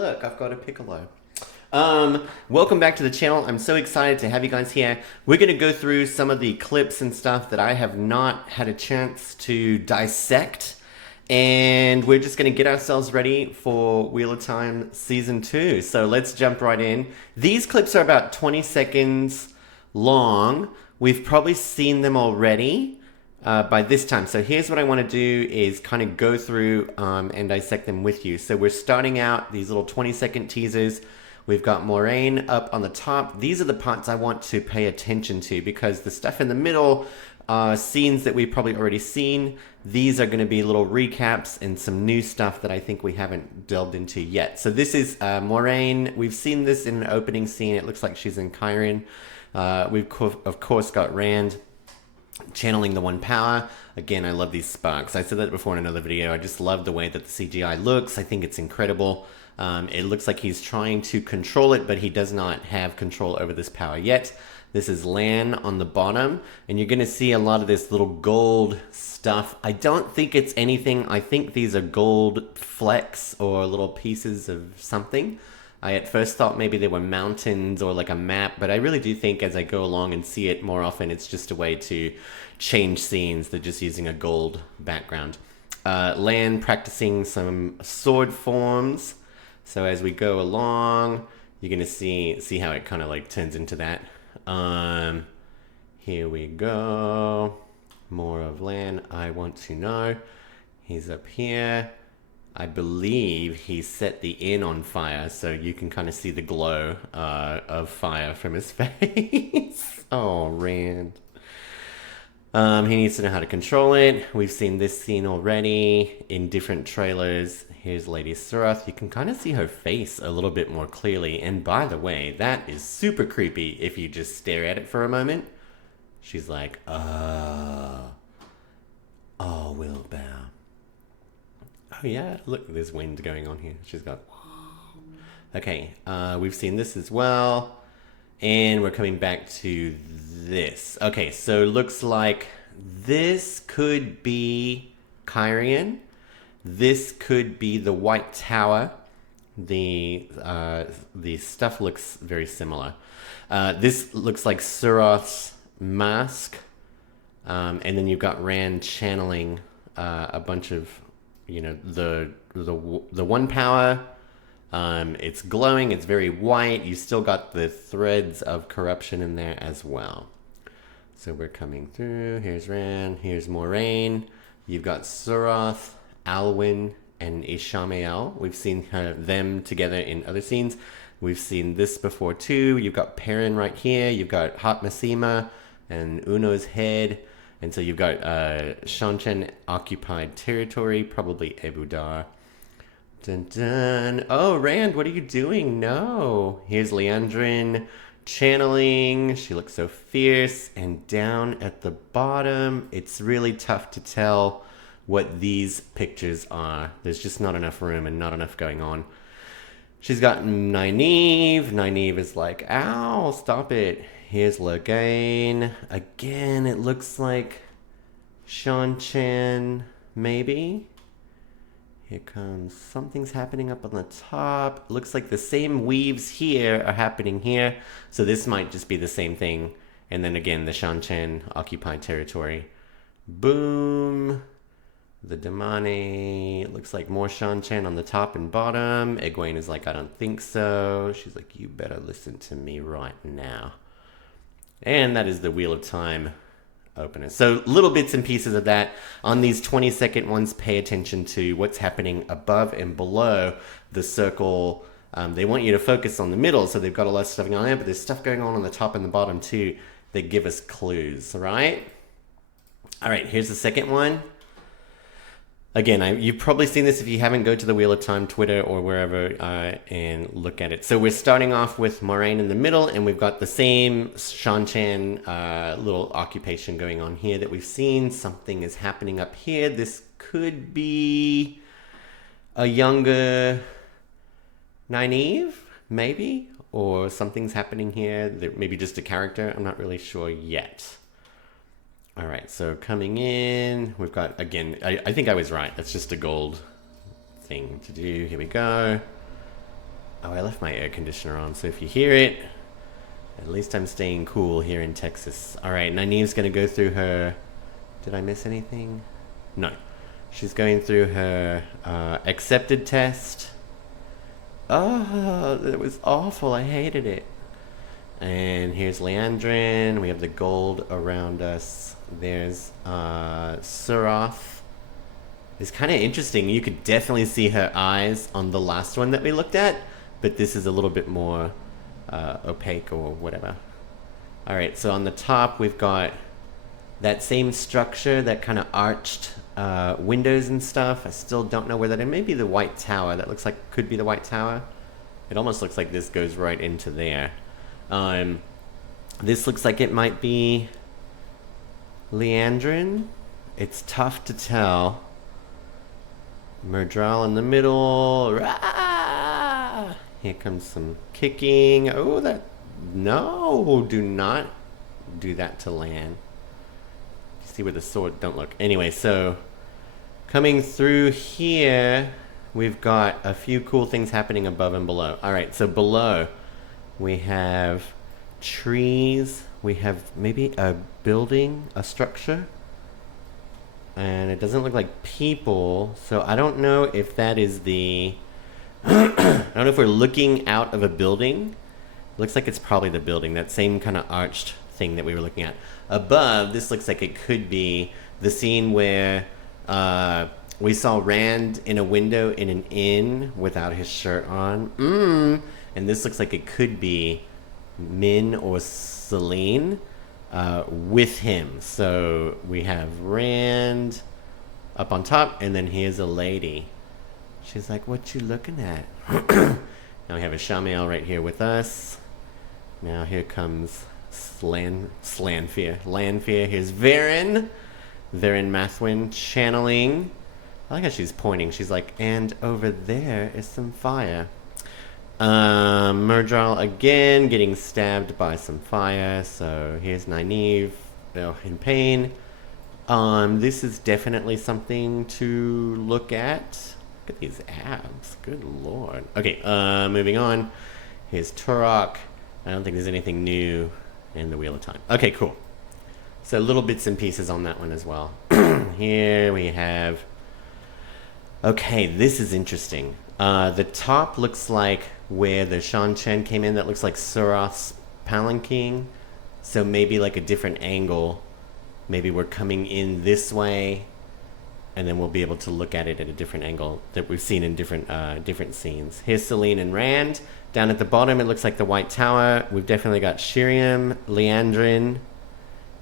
look, I've got a piccolo. Welcome back to the channel. I'm so excited to have you guys here. We're going to go through some of the clips and stuff that I have not had a chance to dissect. And we're just going to get ourselves ready for Wheel of Time Season 2. So let's jump right in. These clips are about 20 seconds long. We've probably seen them already by this time. So here's what I want to do is kind of go through and dissect them with you. So we're starting out these little 20-second teasers. We've got Moraine up on the top. These are the parts I want to pay attention to because the stuff in the middle are scenes that we've probably already seen. These are going to be little recaps and some new stuff that I think we haven't delved into yet. So this is Moraine. We've seen this in an opening scene. It looks like she's in Chiron. We've of course got Rand channeling the one power. Again, I love these sparks. I said that before in another video. I just love the way that the CGI looks. I think it's incredible. It looks like he's trying to control it, but he does not have control over this power yet. This is Lan on the bottom, and you're going to see a lot of this little gold stuff. I don't think it's anything. I think these are gold flecks or little pieces of something. I at first thought maybe they were mountains or like a map, but I really do think as I go along and see it more often, it's just a way to change scenes. They're just using a gold background. Lan practicing some sword forms. So as we go along, you're gonna see how it kind of like turns into that. Here we go. More of Lan. I want to know. He's up here. I believe he set the inn on fire, so you can kind of see the glow of fire from his face. Oh, Rand. He needs to know how to control it. We've seen this scene already in different trailers. Here's Lady Suroth. You can kind of see her face a little bit more clearly. And by the way, that is super creepy if you just stare at it for a moment. She's like, oh, will bow. Oh yeah, look, there's wind going on here. She's got, okay, we've seen this as well. And we're coming back to this. Okay, so looks like this could be Chiron. This could be the White Tower. The stuff looks very similar. This looks like Suroth's mask. And then you've got Rand channeling a bunch of, you know, the one power. It's glowing, it's very white. You still got the threads of corruption in there as well. So we're coming through. Here's Rand, here's Moraine. You've got Suroth, Alwyn, and Ishamael. We've seen them together in other scenes. We've seen this before too. You've got Perrin right here. You've got Hot Masima and Uno's head. And so you've got Shanchen occupied territory, probably Ebudar. Dun dun. Oh, Rand, what are you doing? No. Here's Liandrin channeling. She looks so fierce. And down at the bottom, it's really tough to tell what these pictures are. There's just not enough room and not enough going on. She's got Nynaeve. Nynaeve is like, ow, stop it. Here's Loghain. Again, it looks like Shan-Chan, maybe? Here comes, something's happening up on the top. Looks like the same weaves here are happening here. So this might just be the same thing. And then again, the Shan-Chan occupied territory. Boom. The Damane, it looks like more Shan-Chan on the top and bottom. Egwene is like, I don't think so. She's like, you better listen to me right now. And that is the Wheel of Time opener. So little bits and pieces of that. On these 20-second ones, pay attention to what's happening above and below the circle. They want you to focus on the middle, so they've got a lot of stuff going on there, but there's stuff going on the top and the bottom too that give us clues, right? All right, here's the second one. Again, you've probably seen this. If you haven't, go to the Wheel of Time Twitter or wherever and look at it. So we're starting off with Moraine in the middle, and we've got the same Shan-Chan little occupation going on here that we've seen. Something is happening up here. This could be a younger Nynaeve, maybe? Or something's happening here. Maybe just a character. I'm not really sure yet. All right, so coming in, we've got, again, I think I was right. That's just a gold thing to do. Here we go. Oh, I left my air conditioner on, so if you hear it, at least I'm staying cool here in Texas. Alright, Nynaeve's gonna go through her... Did I miss anything? No. She's going through her accepted test. Oh, that was awful. I hated it. And here's Leandrin. We have the gold around us. There's Suroth. It's kind of interesting. You could definitely see her eyes on the last one that we looked at, but this is a little bit more opaque or whatever. Alright, so on the top we've got that same structure, that kind of arched windows and stuff. I still don't know where that is. Maybe the White Tower. That looks like could be the White Tower. It almost looks like this goes right into there. This looks like it might be Leandrin. It's tough to tell. Murdral in the middle. Rah! Here comes some kicking. Oh, that... No, do not do that to Lan. See where the sword... Don't look. Anyway, so... Coming through here, we've got a few cool things happening above and below. Alright, so below, we have trees. We have maybe a building, a structure. And it doesn't look like people, so I don't know if that is the... I don't know if we're looking out of a building. It looks like it's probably the building, that same kind of arched thing that we were looking at. Above, this looks like it could be the scene where we saw Rand in a window in an inn without his shirt on. And this looks like it could be Min or Celine with him. So we have Rand up on top, and then here's a lady. She's like, what you looking at? Now we have a Shamiel right here with us. Now here comes Lanfear. Here's Varen Mathwin channeling. I like how she's pointing. She's like, and over there is some fire. Murdral again getting stabbed by some fire. So here's Nynaeve in pain. This is definitely something to look at. Look at these abs. Good lord. Okay, moving on. Here's Turok. I don't think there's anything new in the Wheel of Time. Okay, cool. So little bits and pieces on that one as well. Here we have... Okay, this is interesting. The top looks like where the Shan Chen came in. That looks like Suroth's palanquin. So maybe like a different angle. Maybe we're coming in this way, and then we'll be able to look at it at a different angle that we've seen in different scenes. Here's Celine and Rand. Down at the bottom, it looks like the White Tower. We've definitely got Shiriam, Leandrin,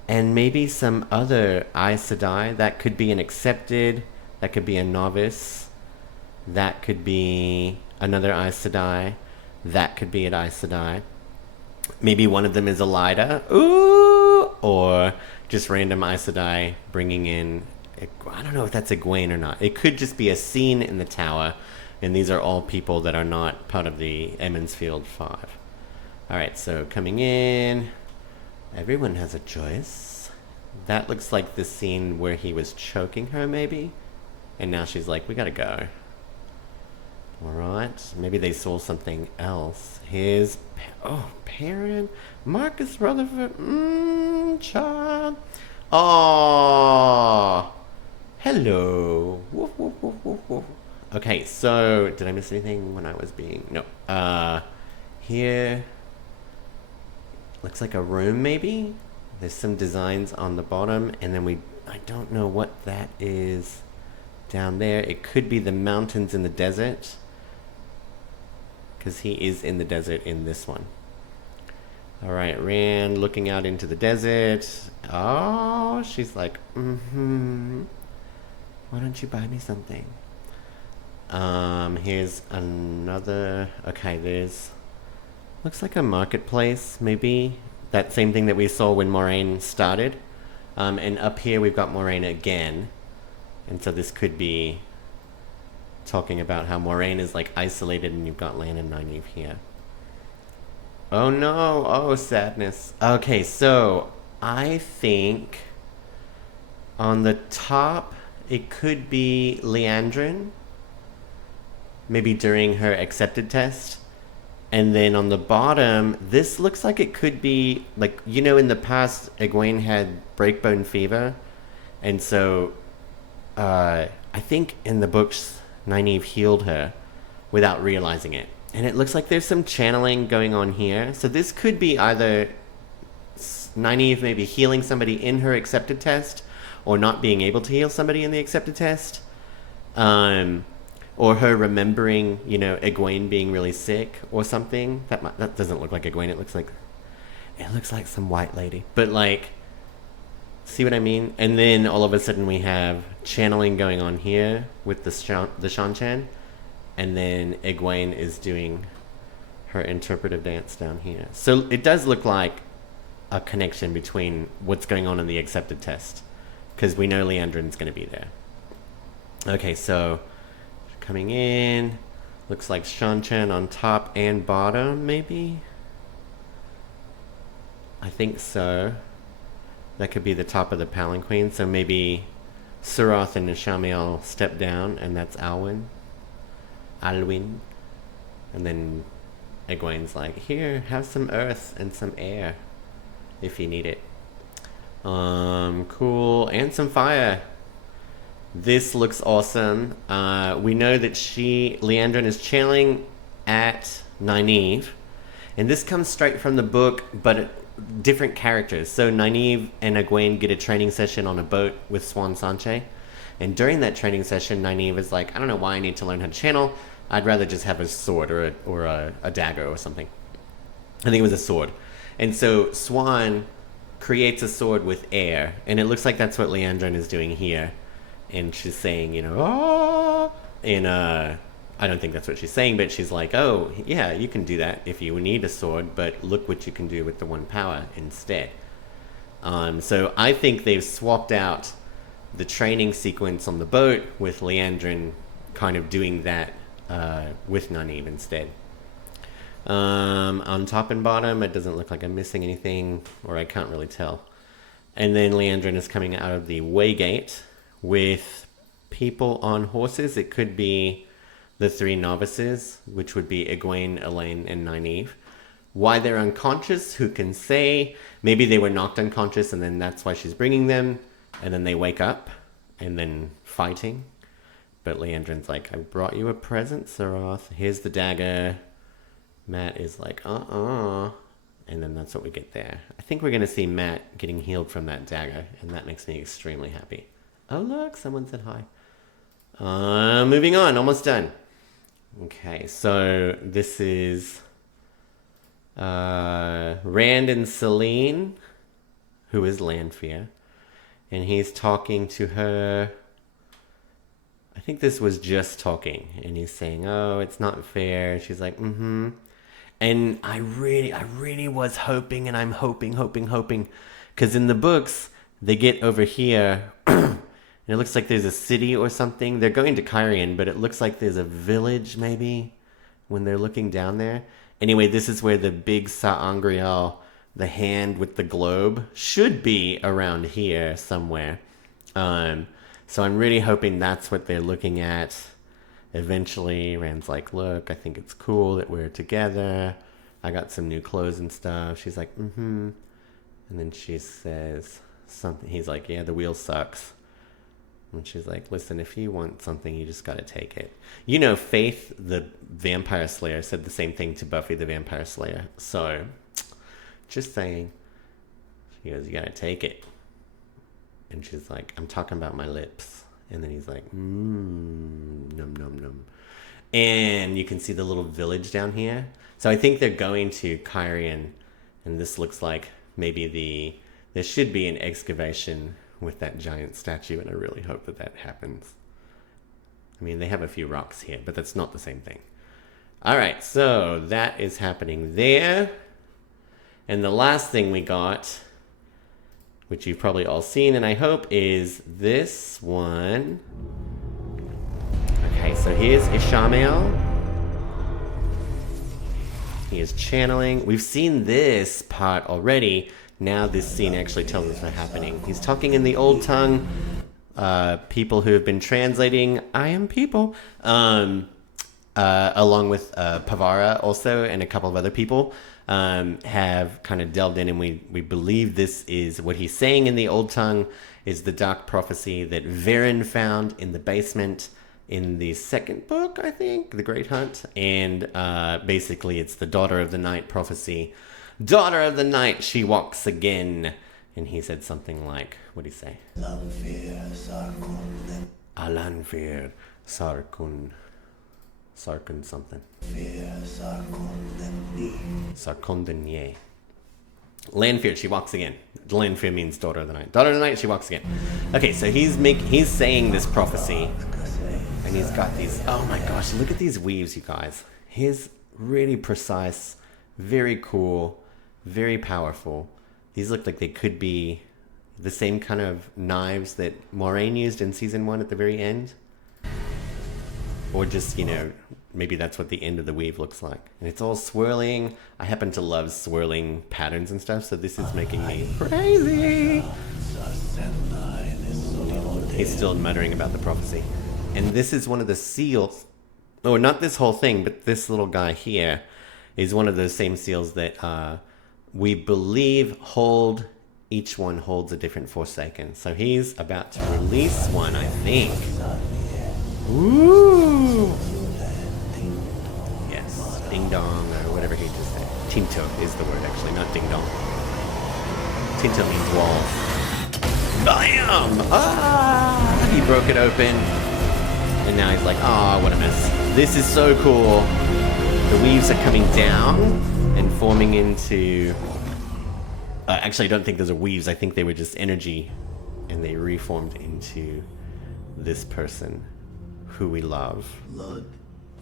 and maybe some other Aes Sedai. That could be an accepted. That could be a novice. That could be another Aes Sedai. That could be an Aes Sedai. Maybe one of them is a Lida. Ooh! Or just random Aes Sedai bringing in... I don't know if that's Egwene or not. It could just be a scene in the tower, and these are all people that are not part of the Emmons Field 5. Alright, so coming in... Everyone has a choice. That looks like the scene where he was choking her, maybe? And now she's like, we gotta go. Alright, maybe they saw something else. Here's... Oh, Perrin? Marcus Rutherford? Child. Oh, hello. Woof, woof, woof, woof, woof. Okay, so... Did I miss anything when I was being... No. Here... Looks like a room, maybe? There's some designs on the bottom, and then I don't know what that is down there. It could be the mountains in the desert, because he is in the desert in this one. Alright, Rand looking out into the desert. Oh, she's like, why don't you buy me something? Here's another... Okay, there's... Looks like a marketplace, maybe. That same thing that we saw when Moraine started. And up here we've got Moraine again. And so this could be talking about how Moraine is like isolated and you've got Lan and Nynaeve here. Oh no, oh sadness. Okay, so I think on the top it could be Leandrin. Maybe during her accepted test. And then on the bottom, this looks like it could be, like, you know, in the past, Egwene had breakbone fever. And so, I think in the books, Nynaeve healed her without realizing it. And it looks like there's some channeling going on here. So this could be either Nynaeve maybe healing somebody in her accepted test, or not being able to heal somebody in the accepted test. Or her remembering, you know, Egwene being really sick or something. That doesn't look like Egwene. It looks like some white lady. But like, see what I mean? And then all of a sudden we have channeling going on here with the Shanchan, and then Egwene is doing her interpretive dance down here. So it does look like a connection between what's going on in the accepted test, because we know Liandrin's going to be there. Okay, so coming in, looks like Shanchan on top and bottom, maybe? I think so. That could be the top of the palanquin, so maybe Suroth and Ishamael step down, and that's Alwyn. And then Egwene's like, here, have some earth and some air if you need it. Cool. And some fire. This looks awesome. We know that Liandrin is channeling at Nynaeve, and this comes straight from the book, but different characters. So Nynaeve and Egwene get a training session on a boat with Swan Sanche, and during that training session, Nynaeve is like, I don't know why I need to learn how to channel. I'd rather just have a sword or a dagger or something. I think it was a sword. And so Swan creates a sword with air, and it looks like that's what Liandrin is doing here. And she's saying, you know, ah, and I don't think that's what she's saying, but she's like, oh, yeah, you can do that if you need a sword, but look what you can do with the one power instead. So I think they've swapped out the training sequence on the boat with Liandrin kind of doing that with Nynaeve instead. On top and bottom, it doesn't look like I'm missing anything, or I can't really tell. And then Liandrin is coming out of the Waygate with people on horses. It could be the three novices, which would be Egwene, Elaine, and Nynaeve. Why they're unconscious, who can say? Maybe they were knocked unconscious, and then that's why she's bringing them, and then they wake up, and then fighting. But Liandrin's like, I brought you a present, Suroth. Here's the dagger. Matt is like, and then that's what we get there. I think we're going to see Matt getting healed from that dagger, and that makes me extremely happy. Oh, look, someone said hi. Moving on, almost done. Okay, so this is Rand and Selene, who is Lanfear, and he's talking to her. I think this was just talking, and he's saying, oh, it's not fair. She's like, mm-hmm. And I really was hoping, and I'm hoping, because in the books, they get over here, and it looks like there's a city or something. They're going to Kyrian, but it looks like there's a village, maybe, when they're looking down there. Anyway, this is where the big Sa'angreal, the hand with the globe, should be around here somewhere. So I'm really hoping that's what they're looking at. Eventually, Rand's like, look, I think it's cool that we're together. I got some new clothes and stuff. She's like, mm-hmm. And then she says something. He's like, yeah, the wheel sucks. And she's like, listen, if you want something, you just got to take it. You know, Faith, the vampire slayer, said the same thing to Buffy the Vampire Slayer. So, just saying. She goes, you got to take it. And she's like, I'm talking about my lips. And then he's like, num, num, num. And you can see the little village down here. So I think they're going to Kyrian. And this looks like maybe there should be an excavation with that giant statue. And I really hope that happens. I mean, they have a few rocks here, but that's not the same thing. All right, so that is happening there. And the last thing we got, which you've probably all seen, and I hope, is this one. Okay, so here's Ishamael. He is channeling. We've seen this part already. Now this scene actually tells us what's happening. He's talking in the old tongue. People who have been translating, I am people, along with Pavara also and a couple of other people, have kind of delved in, and we believe this is what he's saying in the Old Tongue is the dark prophecy that Varen found in the basement in the second book, I think, The Great Hunt. And basically it's the Daughter of the Night prophecy. Daughter of the Night, she walks again. And he said something like, what did he say? Alanfir Sarkun. Sarkun something. Sarkondanye. Lanfear, she walks again. Lanfear means Daughter of the Night. Daughter of the Night, she walks again. Okay, so he's saying this prophecy. And he's got these, oh my gosh, look at these weaves, you guys. He's really precise, very cool, very powerful. These look like they could be the same kind of knives that Moraine used in season 1 at the very end. Or just, you know, maybe that's what the end of the weave looks like. And it's all swirling. I happen to love swirling patterns and stuff, so this is making me crazy. He's still muttering about the prophecy. And this is one of the seals. Oh, not this whole thing, but this little guy here is one of those same seals that we believe each one holds a different Forsaken. So he's about to release one, I think. Ooh! Yes, ding dong, or whatever he just said. Tinto is the word, actually, not ding dong. Tinto means wall. Bam! Ah! He broke it open. And now he's like, oh, what a mess. This is so cool. The weaves are coming down and forming into... actually, I don't think those are weaves. I think they were just energy. And they reformed into this person who we love. Blood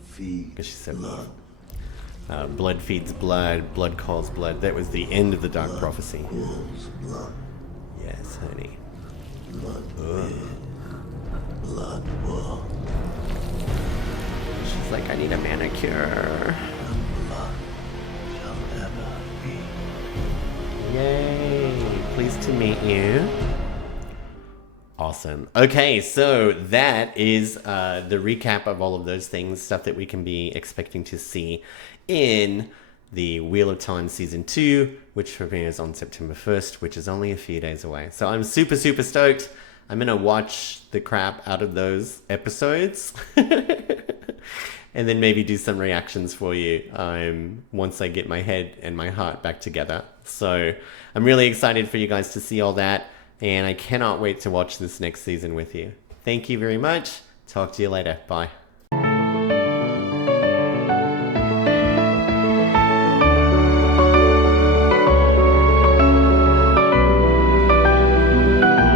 feeds She said blood. Blood feeds blood. Blood calls blood. That was the end of the dark prophecy. Wolves blood. Yes, honey. Blood feed. Blood will. She's like, I need a manicure. Blood shall never be. Yay. Pleased to meet you. Awesome. Okay, so that is the recap of all of those things, stuff that we can be expecting to see in the Wheel of Time Season 2, which premieres on September 1st, which is only a few days away. So I'm super, super stoked. I'm going to watch the crap out of those episodes. And then maybe do some reactions for you once I get my head and my heart back together. So I'm really excited for you guys to see all that. And I cannot wait to watch this next season with you. Thank you very much. Talk to you later. Bye.